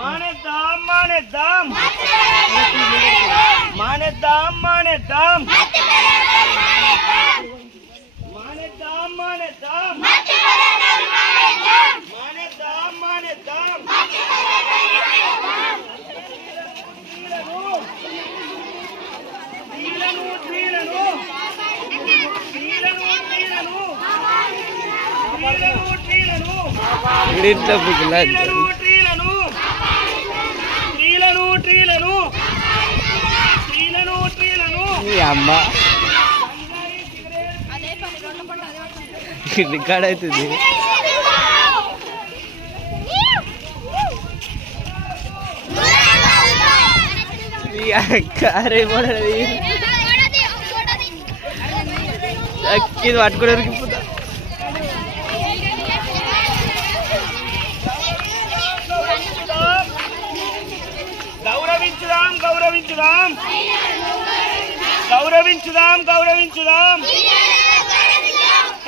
మానేద్దాం మానేద్దాం మానేద్దాం మానేద్దాం మానేద్దాం మానేద్దాం మానేద్దాం మానేద్దాం మానేద్దాం స్త్రీలను స్త్రీలను స్త్రీలను స్త్రీలను స్త్రీలను స్త్రీలను ఇట్లా పిగిలా స్త్రీలను అమ్మాడైతుంది ట్రీలను అవుతుంది అరే పడది అక్కిది పట్టుకోవడానికి గౌరవించుదాం గౌరవించుదాం. గౌరవించుదాం గౌరవించుదాం.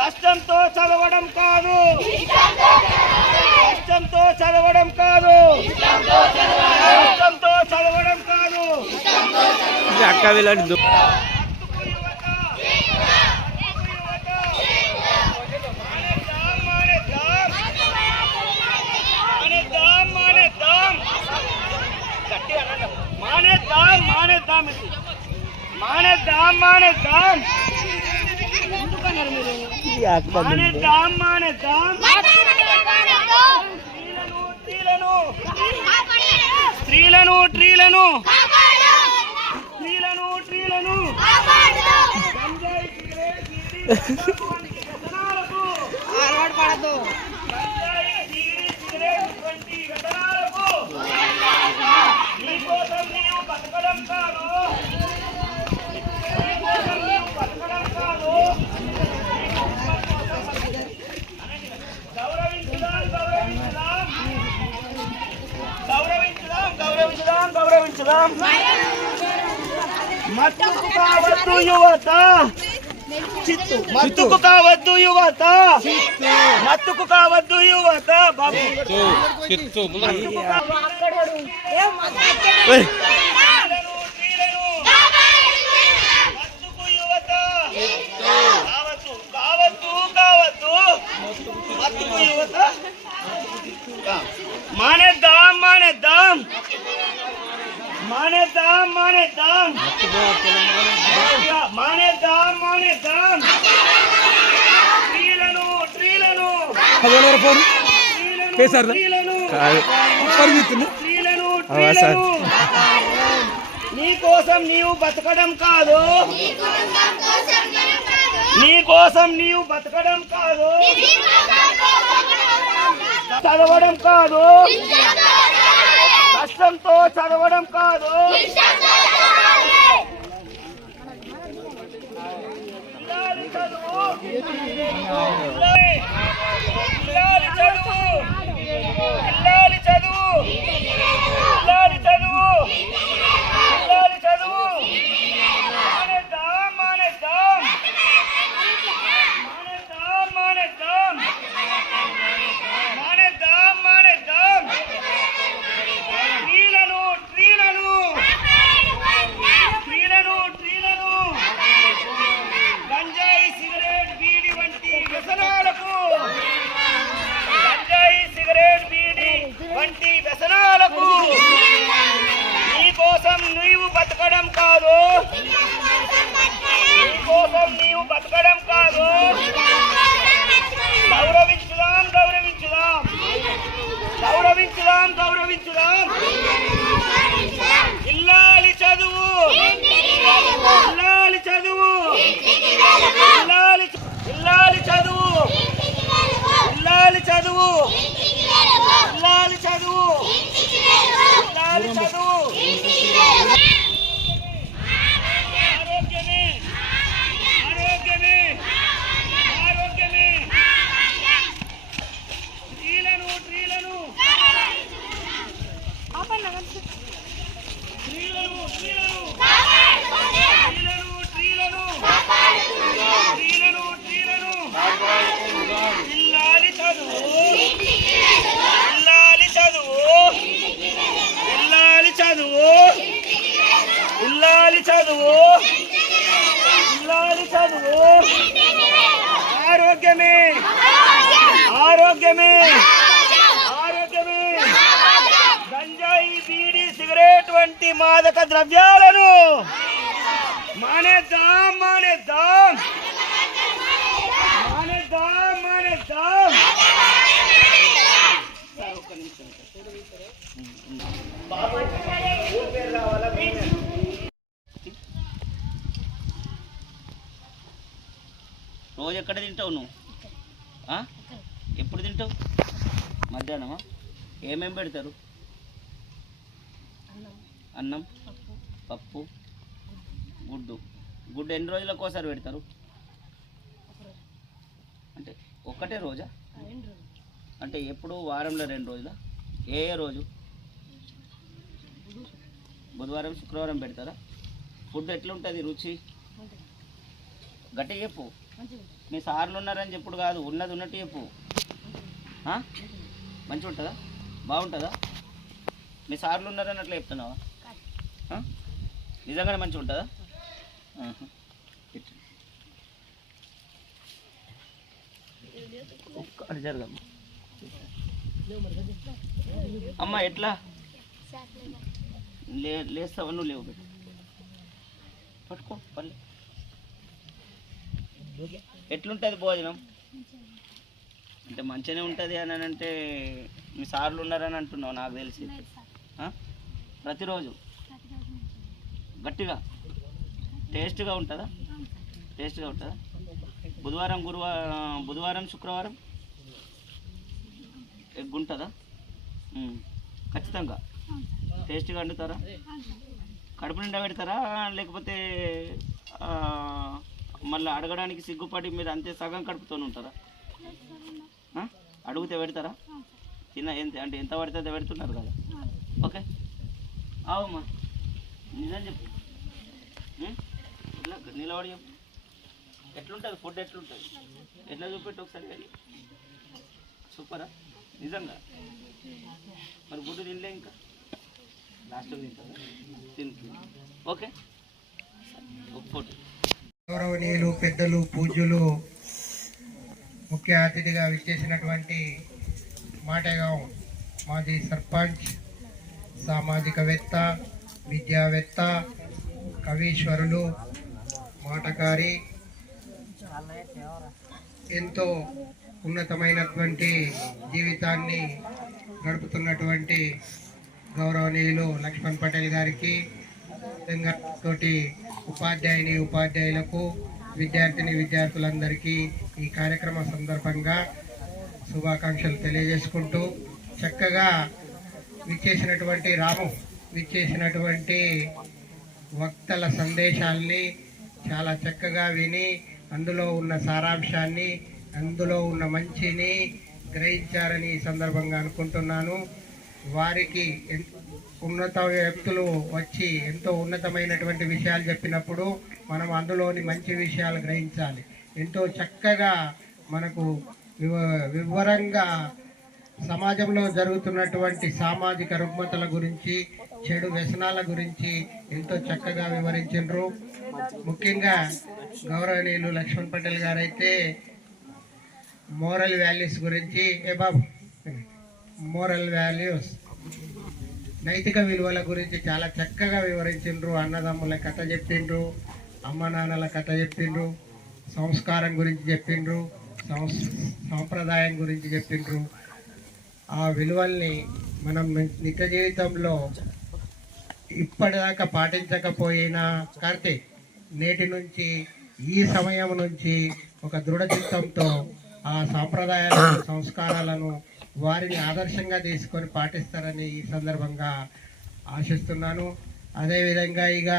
కష్టంతో చదవడం కాదు. కష్టంతో చదవడం కాదు. కష్టంతో చదవడం కాదు. అక్క వెళ్ళండి దు- మానేద్దాం, మానేద్దాం. మానేద్దాం, మానేద్దాం. గట్టిగా అనండి. మానేద్దాం మానేద్దాం ఇది. మానేద్దాం మానేద్దాం. మానేద్దాం మానేద్దాం స్త్రీలను స్త్రీలను స్త్రీలను స్త్రీలను స్త్రీలను స్త్రీలను గంజాయి సిగరెట్ బీడీ వ్యసనాలకు గంజాయి బీడీ సిగరెట్ వంటి వ్యసనాలకు నీకోసం నీవు బతకడం కాదు నీకోసం నీవు బతకడం కాదు గౌరవించుదాం గౌరవించుదాం గౌరవించుదాం. గౌరవించుదాం గౌరవించుదాం మత్తుకు కావద్దు యువత. చిత్తుకు కావద్దు యువత మత్తుకు కావద్దు యువత మానేద్దాం మానేద్దాం మానేద్దాం మానేద్దాం. మానేద్దాం మానేద్దాం. స్త్రీలను అవా సార్. స్త్రీలను. నీ కోసం నీవు బతకడం కాదు. నీ కోసం నీవు బతకడం కాదు. చదవడం కాదు. కష్టంతో చదవడం కాదు. పిల్లాలి చదువు. పిల్లాలి చదువు. పిల్లాలి చదువు. పిల్లాలి చదువు పిల్లాలి చదువు మానేద్దాం మానేద్దాం మానేద్దాం మానేద్దాం మానేద్దాం మానేద్దాం స్త్రీలను స్త్రీలను స్త్రీలను స్త్రీలను గంజాయి సిగరెట్ బీడి వంటి వ్యసనాలకు గంజాయి సిగరెట్ బీడి వంటి వ్యసనాలకు నీ కోసం నీవు బతకడం కాదు నీ కోసం నీవు బతకడం కాదు. గౌరవించుదాం గౌరవించుదాం. గౌరవించుదాం గౌరవించుదాం. ఇల్లాలి చదువు. ఇల్లాలి చదువు. ఇల్లాలి ఇల్లాలి చదువు. ఇల్లాలి చదువు. ఇల్లాలి చదువు. ఇల్లాలి చదువు ఆరోగ్యమే ఆరోగ్యమే ఆరోగ్యమే స్త్రీలను స్త్రీలను ట్రీలను ట్రీలను ట్రీలను పిల్లాలి చదువు పిల్లాలి చదువు పిల్లాలి చదువు పిల్లాలి చదువు పిల్లాలి చదువు ఆరోగ్యమే ఆరోగ్యమే. ఆరోగ్యమే. గంజాయి బీడి సిగరెట్ వంటి మాదక ద్రవ్యాలను మానేద్దాం మానేద్దాం. మానేద్దాం మానేద్దాం. ఒక్క నిమిషం. రోజు ఎక్కడ తింటావు నువ్వు? ఎప్పుడు తింటావు? మధ్యాహ్నమా? ఏమేం పెడతారు? అన్నం పప్పు గుడ్డు. గుడ్డు ఎన్ని రోజులకు ఒకసారి పెడతారు? అంటే ఒక్కటే రోజా? అంటే ఎప్పుడు? వారంలో రెండు రోజుల? ఏ ఏ రోజు? బుధవారం శుక్రవారం పెడతారా? ఫుడ్ ఎట్లుంటుంది రుచి? గట్టి చెప్పు. మీ సార్లు ఉన్నారని చెప్పుడు కాదు ఉన్నది ఉన్నట్టు చెప్పు? మంచిగా ఉంటుందా బాగుంటుందా? మీ సార్లు ఉన్నారని అట్లా చెప్తున్నావా? నిజంగానే మంచిగా ఉంటుందా జరగమ్మా. అమ్మ ఎట్లా? లే లేస్తావా? నువ్వు లేవు బిడ్డ పట్టుకో పర్లే. ఎట్లుంటుంది భోజనం? అంటే మంచిగానే ఉంటుంది అని అంటే మీ సార్లు ఉన్నారని అంటున్నావు నాకు తెలిసి? ప్రతిరోజు? గట్టిగా? టేస్ట్గా ఉంటుందా? టేస్ట్గా ఉంటుందా? బుధవారం గురువారం బుధవారం శుక్రవారం? ఎగ్ ఉంటుందా. ఖచ్చితంగా. టేస్ట్గా వండుతారా? కడుపు నిండా పెడతారా? లేకపోతే మళ్ళీ అడగడానికి సిగ్గుపడి మీరు అంతే సగం కడుపుతోనే ఉంటారా? అడిగితే పెడతారా? తిన్న ఎంత అంటే ఎంత పడితే పెడుతున్నారు కదా. ఓకే. అవమ్మా నిజం చెప్పు. ఇట్లా నిలబడి చెప్పు. ఎట్లుంటుంది? ఫుడ్ ఎట్లుంటుంది? ఎట్లా చూపెట్టు ఒకసారి వెళ్ళి. సూపరా? నిజంగా? మరి ఫుడ్ తినలే ఇంకా? లాస్ట్ తింటారా తింటు ఓకే. ఒక ఫోటో. గౌరవనీయులు పెద్దలు పూజ్యులు ముఖ్య అతిథిగా విచ్చేసినటువంటి మాటగాం మాజీ సర్పంచ్ సామాజికవేత్త విద్యావేత్త కవీశ్వరులు మాటకారి ఎంతో ఉన్నతమైనటువంటి జీవితాన్ని గడుపుతున్నటువంటి గౌరవనీయులు లక్ష్మణ్ పటేల్ గారికి తోటి ఉపాధ్యాయుని ఉపాధ్యాయులకు విద్యార్థిని విద్యార్థులందరికీ ఈ కార్యక్రమ సందర్భంగా శుభాకాంక్షలు తెలియజేసుకుంటూ చక్కగా విచ్చేసినటువంటి రాము విచ్చేసినటువంటి వక్తల సందేశాల్ని చాలా చక్కగా విని అందులో ఉన్న సారాంశాన్ని అందులో ఉన్న మంచిని గ్రహించారని ఈ సందర్భంగా అనుకుంటున్నాను. వారికి ఎన్- ఉన్నత వ్యక్తులు వచ్చి ఎంతో ఉన్నతమైనటువంటి విషయాలు చెప్పినప్పుడు మనం అందులోని మంచి విషయాలు గ్రహించాలి. ఎంతో చక్కగా మనకు వివ వివరంగా సమాజంలో జరుగుతున్నటువంటి సామాజిక రుగ్మతల గురించి చెడు వ్యసనాల గురించి ఎంతో చక్కగా వివరించారు ముఖ్యంగా గౌరవనీయులు లక్ష్మణ్ పటేల్ గారైతే మోరల్ వాల్యూస్ గురించి ఏ బాబు మోరల్ వాల్యూస్ నైతిక విలువల గురించి చాలా చక్కగా వివరించిండ్రు. అన్నదమ్ముల కథ చెప్పిండ్రు అమ్మ నాన్నల కథ చెప్పిండ్రు. సంస్కారం గురించి చెప్పిండ్రు సంస్ సాంప్రదాయం గురించి చెప్పిండ్రు. ఆ విలువల్ని మనం నిత్య జీవితంలో ఇప్పటిదాకా పాటించకపోయినా కార్తీక్ నేటి నుంచి ఈ సమయం నుంచి ఒక దృఢ చిత్తంతో ఆ సాంప్రదాయాలను సంస్కారాలను వారిని ఆదర్శంగా తీసుకొని పాటిస్తారని ఈ సందర్భంగా ఆశిస్తున్నాను. అదేవిధంగా ఇక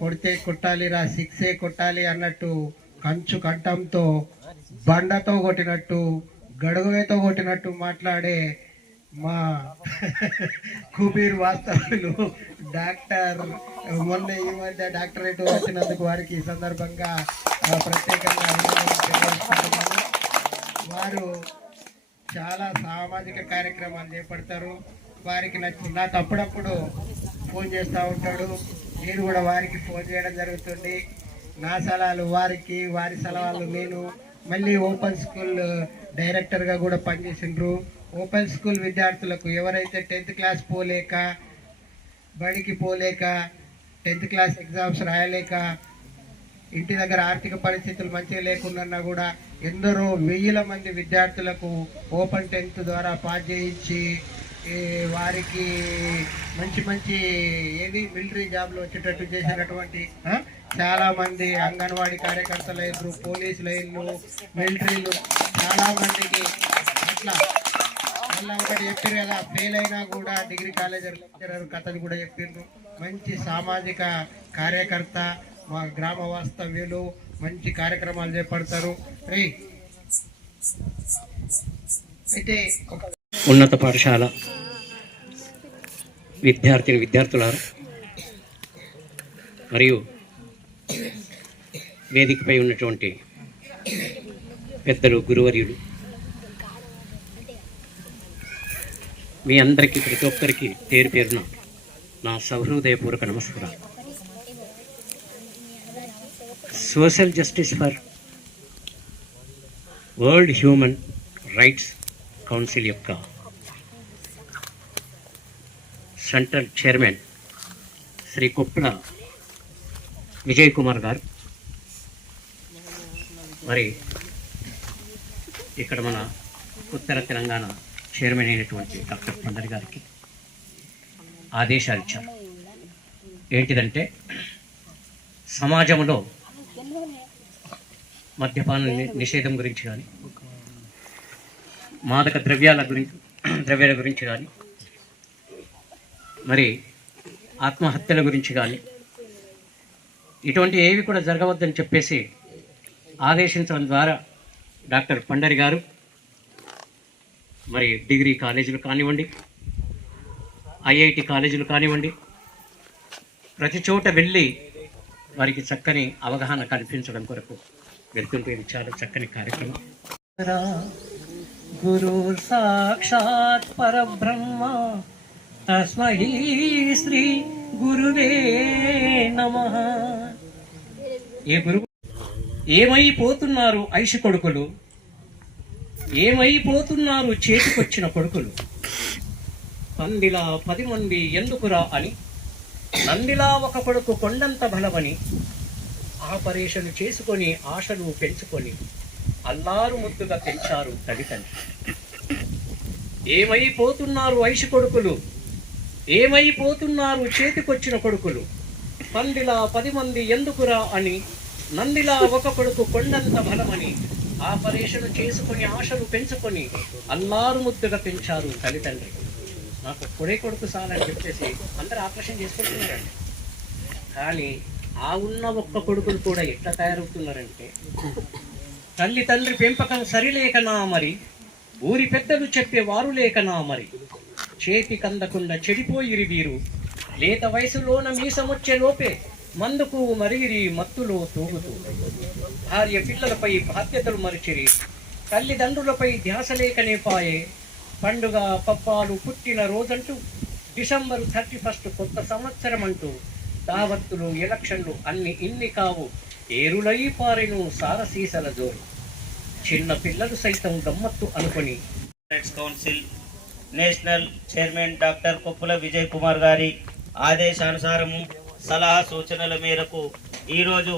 కొడితే కొట్టాలిరా సిక్సే కొట్టాలి అన్నట్టు కంచు కంఠంతో బండతో కొట్టినట్టు గడుగువేతో కొట్టినట్టు మాట్లాడే మా కుబీర్ వాస్తవులు డాక్టర్ మొన్న ఈ మధ్య డాక్టరేట్ వచ్చినందుకు వారికి ఈ సందర్భంగా ప్రత్యేకంగా అభినందనలు వారు చాలా సామాజిక కార్యక్రమాలు చేపడతారు. వారికి నచ్చి నాకు అప్పుడప్పుడు ఫోన్ చేస్తూ ఉంటాడు. నేను కూడా వారికి ఫోన్ చేయడం జరుగుతుంది. నా సలహాలు వారికి వారి సలహాలు నేను మళ్ళీ ఓపెన్ స్కూల్ డైరెక్టర్గా కూడా పనిచేసిండ్రు. ఓపెన్ స్కూల్ విద్యార్థులకు ఎవరైతే టెన్త్ క్లాస్ పోలేక బడికి పోలేక టెన్త్ క్లాస్ ఎగ్జామ్స్ రాయలేక ఇంటి దగ్గర ఆర్థిక పరిస్థితులు మంచిగా లేకుండా కూడా ఎందరో వెయ్యిల మంది విద్యార్థులకు ఓపెన్ టెన్త్ ద్వారా పాస్ చేయించి వారికి మంచి మంచి ఏవి మిలిటరీ జాబ్లు వచ్చేటట్టు చేసినటువంటి చాలామంది చాలా మంది అంగన్వాడీ కార్యకర్తలు అయినరు పోలీసులు అయినరు మిలిటరీలు చాలా మందికి అట్లా మళ్ళీ ఒకటి చెప్పారు కదా ఫెయిల్ అయినా కూడా డిగ్రీ కాలేజ్ కథలు కూడా చెప్పిండ్రు మంచి సామాజిక కార్యకర్త మా గ్రామ వాస్తవ్యులు మంచి కార్యక్రమాలు చేపడతారు. అయితే ఉన్నత పాఠశాల విద్యార్థిని విద్యార్థులారు మరియు వేదికపై ఉన్నటువంటి పెద్దలు గురువర్యుడు మీ అందరికీ ప్రతి ఒక్కరికి పేరు పేరున నా సహృదయపూర్వక నమస్కారాలు. Social justice for world human rights council యొక్క సెంట్రల్ చైర్మన్ శ్రీ కుప్పల విజయ్ కుమార్ గారు. మరి ఇక్కడ మన ఉత్తర తెలంగాణ చైర్మన్ అయినటువంటి డాక్టర్ పండరి గారికి ఆదేశాలు ఇచ్చారు ఏంటిదంటే సమాజంలో మద్యపాన నిషేధం గురించి కానీ మాదక ద్రవ్యాల గురించి ద్రవ్యాల గురించి కానీ మరి ఆత్మహత్యల గురించి కానీ ఇటువంటి ఏవి కూడా జరగవద్దని చెప్పేసి ఆదేశించడం ద్వారా డాక్టర్ పండరి గారు మరి డిగ్రీ కాలేజీలు కానివ్వండి ఐఐటి కాలేజీలు కానివ్వండి ప్రతి చోట వెళ్ళి వారికి చక్కని అవగాహన కల్పించడం కొరకు వెళ్తుంటే ఇది చాలా చక్కని కార్యక్రమం. గురు సాక్షాత్ పరబ్రహ్మ తస్మై శ్రీ గురువే నమ. ఏ గురు ఏమైపోతున్నారు ఐషు కొడుకులు? ఏమైపోతున్నారు చేతికొచ్చిన కొడుకులు? పందిలా పది మంది ఎందుకురా అని? నందిలా ఒక కొడుకు కొండంత బలమని ఆపరేషన్ చేసుకొని ఆశలు పెంచుకొని అల్లారు ముద్దుగా పెంచారు తల్లిదండ్రులు. ఏమైపోతున్నారు ఐషు కొడుకులు? ఏమైపోతున్నారు చేతికొచ్చిన కొడుకులు? పందిలా పది మంది ఎందుకురా అని నందిలా ఒక కొడుకు కొండంత బలమని ఆపరేషన్ చేసుకొని ఆశలు పెంచుకొని అల్లారు ముద్దుగా పెంచారు తల్లిదండ్రులు నాకు ఒక్కడే కొడుకు చాలని చెప్పేసి అందరు ఆపరేషన్ చేసుకుంటున్నారండి. కానీ ఆ ఉన్న ఒక్క కొడుకులు కూడా ఎట్లా తయారవుతున్నారంటే తల్లి తండ్రి పెంపకం సరిలేకనా మరి ఊరి పెద్దలు చెప్పే వారు లేకనా మరి. చేతి కందకుండా చెడిపోయిరి వీరు. లేత వయసులోన మీసమొచ్చే లోపే మందుకు మరిగిరి మత్తులో తూగుతూ. భార్య పిల్లలపై బాధ్యతలు మరిచిరి. తల్లిదండ్రులపై ధ్యాస లేకనే పాయే. పండుగ పప్పాలు పుట్టిన రోజంటూ డిసెంబర్ థర్టీ ఫస్ట్ కొత్త సంవత్సరం అంటూ దావత్తులు ఎలక్షన్లు అన్ని ఇన్ని కావు. ఏరులై పారెను సారసీసల జోరు. చిన్న పిల్లలు సైతం గమ్మత్తు అనుకుని. Council national chairman doctor Koppula Vijay Kumar గారి ఆదేశానుసారము సలహా సూచనల మేరకు ఈరోజు